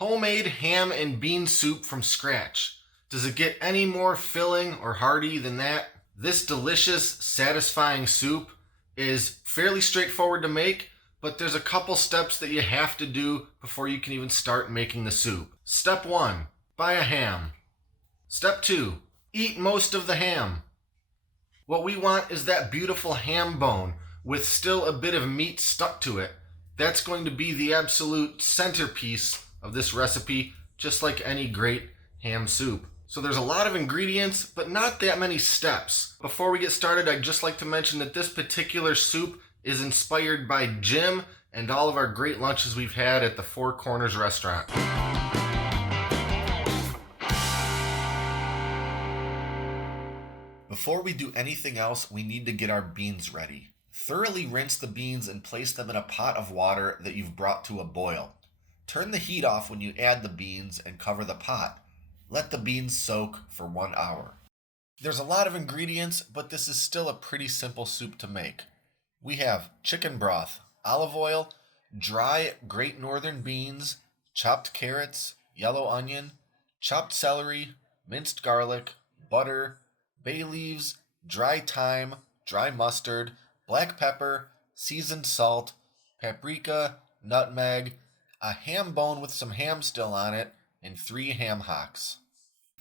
Homemade ham and bean soup from scratch. Does it get any more filling or hearty than that? This delicious, satisfying soup is fairly straightforward to make, but there's a couple steps that you have to do before you can even start making the soup. Step 1, buy a ham. Step 2, eat most of the ham. What we want is that beautiful ham bone with still a bit of meat stuck to it. That's going to be the absolute centerpiece of this recipe, just like any great ham soup. So there's a lot of ingredients, but not that many steps. Before we get started, I'd just like to mention that this particular soup is inspired by Jim and all of our great lunches we've had at the Four Corners restaurant. Before we do anything else, we need to get our beans ready. Thoroughly rinse the beans and place them in a pot of water that you've brought to a boil. Turn the heat off when you add the beans and cover the pot. Let the beans soak for 1 hour. There's a lot of ingredients, but this is still a pretty simple soup to make. We have chicken broth, olive oil, dry Great Northern beans, chopped carrots, yellow onion, chopped celery, minced garlic, butter, bay leaves, dry thyme, dry mustard, black pepper, seasoned salt, paprika, nutmeg, a ham bone with some ham still on it, and 3 ham hocks.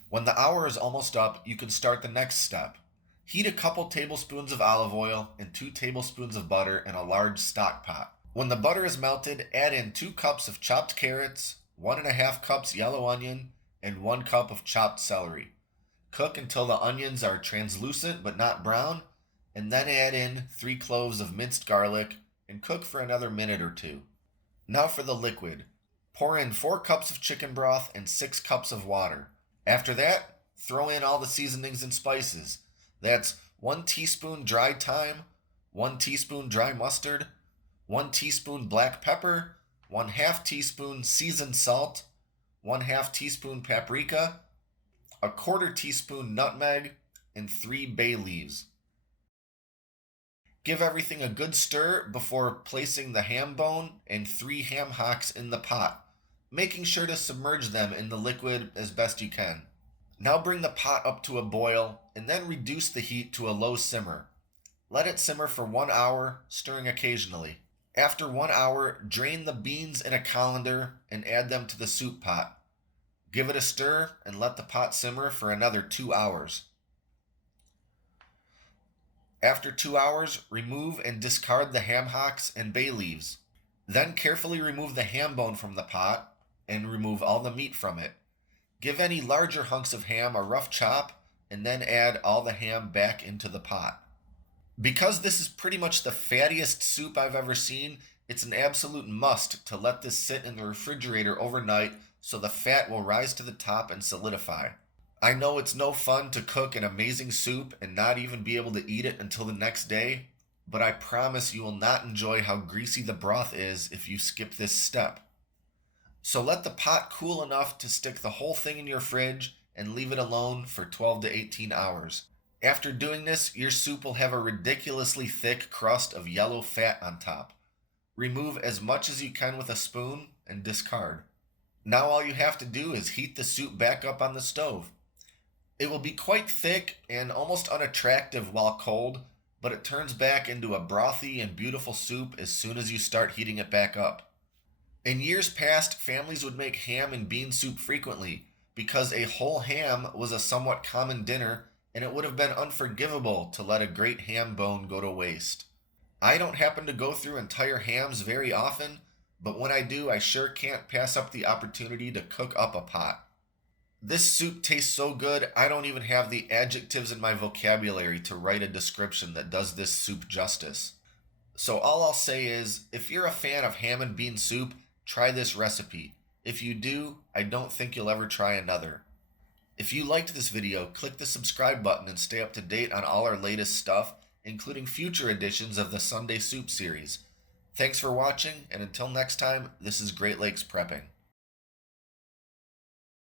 When the hour is almost up, you can start the next step. Heat a couple tablespoons of olive oil and 2 tablespoons of butter in a large stock pot. When the butter is melted, add in 2 cups of chopped carrots, 1.5 cups yellow onion, and 1 cup of chopped celery. Cook until the onions are translucent but not brown, and then add in 3 cloves of minced garlic and cook for another minute or 2. Now for the liquid. Pour in 4 cups of chicken broth and 6 cups of water. After that, throw in all the seasonings and spices. That's 1 teaspoon dry thyme, 1 teaspoon dry mustard, 1 teaspoon black pepper, 1/2 teaspoon seasoned salt, 1/2 teaspoon paprika, 1/4 teaspoon nutmeg, and 3 bay leaves. Give everything a good stir before placing the ham bone and 3 ham hocks in the pot, making sure to submerge them in the liquid as best you can. Now bring the pot up to a boil and then reduce the heat to a low simmer. Let it simmer for 1 hour, stirring occasionally. After 1 hour, drain the beans in a colander and add them to the soup pot. Give it a stir and let the pot simmer for another 2 hours. After 2 hours, remove and discard the ham hocks and bay leaves. Then carefully remove the ham bone from the pot and remove all the meat from it. Give any larger hunks of ham a rough chop and then add all the ham back into the pot. Because this is pretty much the fattiest soup I've ever seen, it's an absolute must to let this sit in the refrigerator overnight so the fat will rise to the top and solidify. I know it's no fun to cook an amazing soup and not even be able to eat it until the next day, but I promise you will not enjoy how greasy the broth is if you skip this step. So let the pot cool enough to stick the whole thing in your fridge and leave it alone for 12 to 18 hours. After doing this, your soup will have a ridiculously thick crust of yellow fat on top. Remove as much as you can with a spoon and discard. Now all you have to do is heat the soup back up on the stove. It will be quite thick and almost unattractive while cold, but it turns back into a brothy and beautiful soup as soon as you start heating it back up. In years past, families would make ham and bean soup frequently because a whole ham was a somewhat common dinner and it would have been unforgivable to let a great ham bone go to waste. I don't happen to go through entire hams very often, but when I do, I sure can't pass up the opportunity to cook up a pot. This soup tastes so good, I don't even have the adjectives in my vocabulary to write a description that does this soup justice. So all I'll say is, if you're a fan of ham and bean soup, try this recipe. If you do, I don't think you'll ever try another. If you liked this video, click the subscribe button and stay up to date on all our latest stuff, including future editions of the Sunday Soup series. Thanks for watching, and until next time, this is Great Lakes Prepping.